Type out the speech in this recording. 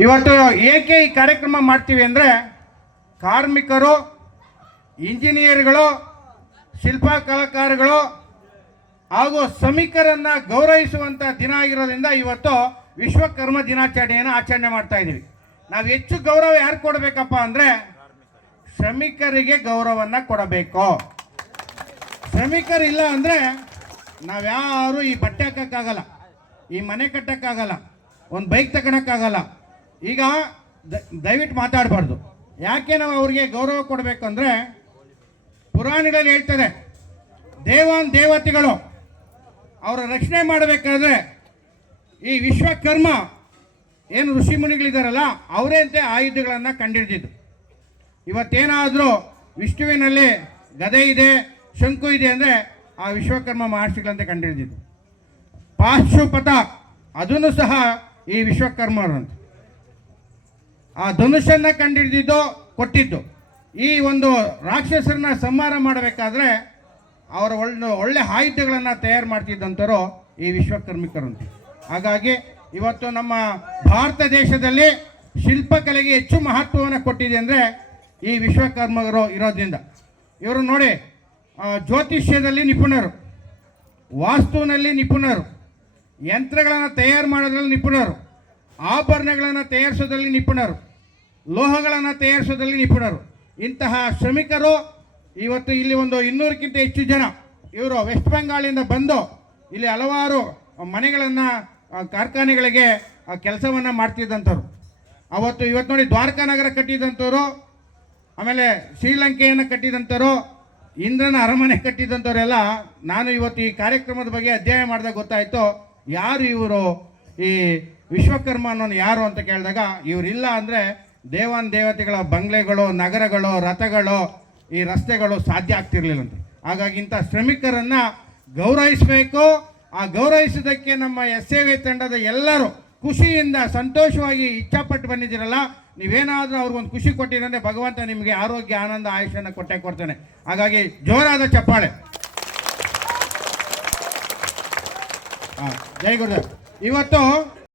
ಇವತ್ತು ಏಕೆ ಈ ಕಾರ್ಯಕ್ರಮ ಮಾಡ್ತೀವಿ ಅಂದರೆ ಕಾರ್ಮಿಕರು, ಇಂಜಿನಿಯರ್ಗಳು, ಶಿಲ್ಪಕಲಾಕಾರಗಳು ಹಾಗೂ ಶ್ರಮಿಕರನ್ನು ಗೌರವಿಸುವಂಥ ದಿನ ಆಗಿರೋದ್ರಿಂದ ಇವತ್ತು ವಿಶ್ವಕರ್ಮ ದಿನಾಚರಣೆಯನ್ನು ಆಚರಣೆ ಮಾಡ್ತಾ ಇದ್ದೀವಿ. ನಾವು ಹೆಚ್ಚು ಗೌರವ ಯಾರು ಕೊಡಬೇಕಪ್ಪ ಅಂದರೆ ಶ್ರಮಿಕರಿಗೆ ಗೌರವವನ್ನು ಕೊಡಬೇಕು. ಶ್ರಮಿಕರಿಲ್ಲ ಅಂದರೆ ನಾವ್ಯಾರು ಈ ಬಟ್ಟೆ ಹಾಕೋಕ್ಕಾಗಲ್ಲ, ಈ ಮನೆ ಕಟ್ಟೋಕ್ಕಾಗಲ್ಲ, ಒಂದು ಬೈಕ್ ತಗೊಳಕ್ಕಾಗಲ್ಲ. ಈಗ ದಯವಿಟ್ಟು ಮಾತಾಡಬಾರ್ದು. ಯಾಕೆ ನಾವು ಅವ್ರಿಗೆ ಗೌರವ ಕೊಡಬೇಕು ಅಂದರೆ ಪುರಾಣಗಳಲ್ಲಿ ಹೇಳ್ತದೆ, ದೇವತೆಗಳು ಅವರ ರಕ್ಷಣೆ ಮಾಡಬೇಕಾದ್ರೆ ಈ ವಿಶ್ವಕರ್ಮ ಏನು ಋಷಿ ಮುನಿಗಳಿದ್ದಾರಲ್ಲ ಅವರೇ ಅಂತೆ ಆಯುಧಗಳನ್ನು ಕಂಡಿಡಿದಿದ್ದು. ಇವತ್ತೇನಾದರೂ ವಿಷ್ಣುವಿನಲ್ಲಿ ಗದೆ ಇದೆ, ಶಂಕು ಇದೆ ಅಂದರೆ ಆ ವಿಶ್ವಕರ್ಮ ಮಹರ್ಷಿಗಳಂತೆ ಕಂಡಿಡಿದಿದ್ದು. ಪಾಶುಪತ ಅದನ್ನು ಸಹ ಈ ವಿಶ್ವಕರ್ಮರಂತ ಆ ಧನುಷನ್ನು ಕಂಡಿಡಿದಿದ್ದು, ಕೊಟ್ಟಿದ್ದು. ಈ ಒಂದು ರಾಕ್ಷಸರನ್ನ ಸಂಹಾರ ಮಾಡಬೇಕಾದ್ರೆ ಅವರ ಒಳ್ಳೆ ಆಯುಧಗಳನ್ನು ತಯಾರು ಮಾಡ್ತಿದ್ದಂಥವರು ಈ ವಿಶ್ವಕರ್ಮಿಕರಂತೆ. ಹಾಗಾಗಿ ಇವತ್ತು ನಮ್ಮ ಭಾರತ ದೇಶದಲ್ಲಿ ಶಿಲ್ಪಕಲೆಗೆ ಹೆಚ್ಚು ಮಹತ್ವವನ್ನು ಕೊಟ್ಟಿದೆ ಅಂದರೆ ಈ ವಿಶ್ವಕರ್ಮರು ಇರೋದ್ರಿಂದ. ಇವರು ನೋಡಿ, ಜ್ಯೋತಿಷ್ಯದಲ್ಲಿ ನಿಪುಣರು, ವಾಸ್ತುವಿನಲ್ಲಿ ನಿಪುಣರು, ಯಂತ್ರಗಳನ್ನು ತಯಾರು ಮಾಡೋದ್ರಲ್ಲಿ ನಿಪುಣರು, ಆಭರಣಗಳನ್ನು ತಯಾರಿಸೋದ್ರಲ್ಲಿ ನಿಪುಣರು, ಲೋಹಗಳನ್ನು ತಯಾರಿಸೋದ್ರಲ್ಲಿ ನಿಪುಣರು. ಇಂತಹ ಶ್ರಮಿಕರು ಇವತ್ತು ಇಲ್ಲಿ ಒಂದು 200ಕ್ಕಿಂತ ಹೆಚ್ಚು ಜನ ಇವರು ವೆಸ್ಟ್ ಬೆಂಗಾಲಿಂದ ಬಂದು ಇಲ್ಲಿ ಹಲವಾರು ಮನೆಗಳನ್ನು, ಕಾರ್ಖಾನೆಗಳಿಗೆ ಕೆಲಸವನ್ನು ಮಾಡ್ತಿದ್ದಂಥವ್ರು. ಇವತ್ತು ನೋಡಿ ದ್ವಾರಕಾ ನಗರ ಕಟ್ಟಿದಂಥವ್ರು, ಆಮೇಲೆ ಶ್ರೀಲಂಕೆಯನ್ನು ಕಟ್ಟಿದಂಥವ್ರು, ಇಂದ್ರನ ಅರಮನೆ ಕಟ್ಟಿದಂಥವರೆಲ್ಲ ನಾನು ಇವತ್ತು ಈ ಕಾರ್ಯಕ್ರಮದ ಬಗ್ಗೆ ಅಧ್ಯಯನ ಮಾಡಿದಾಗ ಗೊತ್ತಾಯಿತು ಯಾರು ಇವರು, ಈ ವಿಶ್ವಕರ್ಮ ಅನ್ನೋನು ಯಾರು ಅಂತ ಕೇಳಿದಾಗ ಇವರಿಲ್ಲ ಅಂದರೆ ದೇವತೆಗಳ ಬಂಗ್ಲೆಗಳು, ನಗರಗಳು, ರಥಗಳು, ಈ ರಸ್ತೆಗಳು ಸಾಧ್ಯ ಆಗ್ತಿರ್ಲಿಲ್ಲಂತೆ. ಹಾಗಾಗಿ ಇಂಥ ಶ್ರಮಿಕರನ್ನು ಗೌರವಿಸಬೇಕು. ಆ ಗೌರವಿಸೋದಕ್ಕೆ ನಮ್ಮ SAV ತಂಡದ ಎಲ್ಲರೂ ಖುಷಿಯಿಂದ ಸಂತೋಷವಾಗಿ ಇಚ್ಛಾಪಟ್ಟು ಬಂದಿದ್ದೀರಲ್ಲ, ನೀವೇನಾದರೂ ಅವ್ರಿಗೊಂದು ಖುಷಿ ಕೊಟ್ಟಿರಂದರೆ ಭಗವಂತ ನಿಮಗೆ ಆರೋಗ್ಯ, ಆನಂದ, ಆಯುಷ್ಯನ ಕೊಡ್ತಾನೆ. ಹಾಗಾಗಿ ಜೋರಾದ ಚಪ್ಪಾಳೆ. ಜೈ ಗುರುದೇವ್. ಇವತ್ತು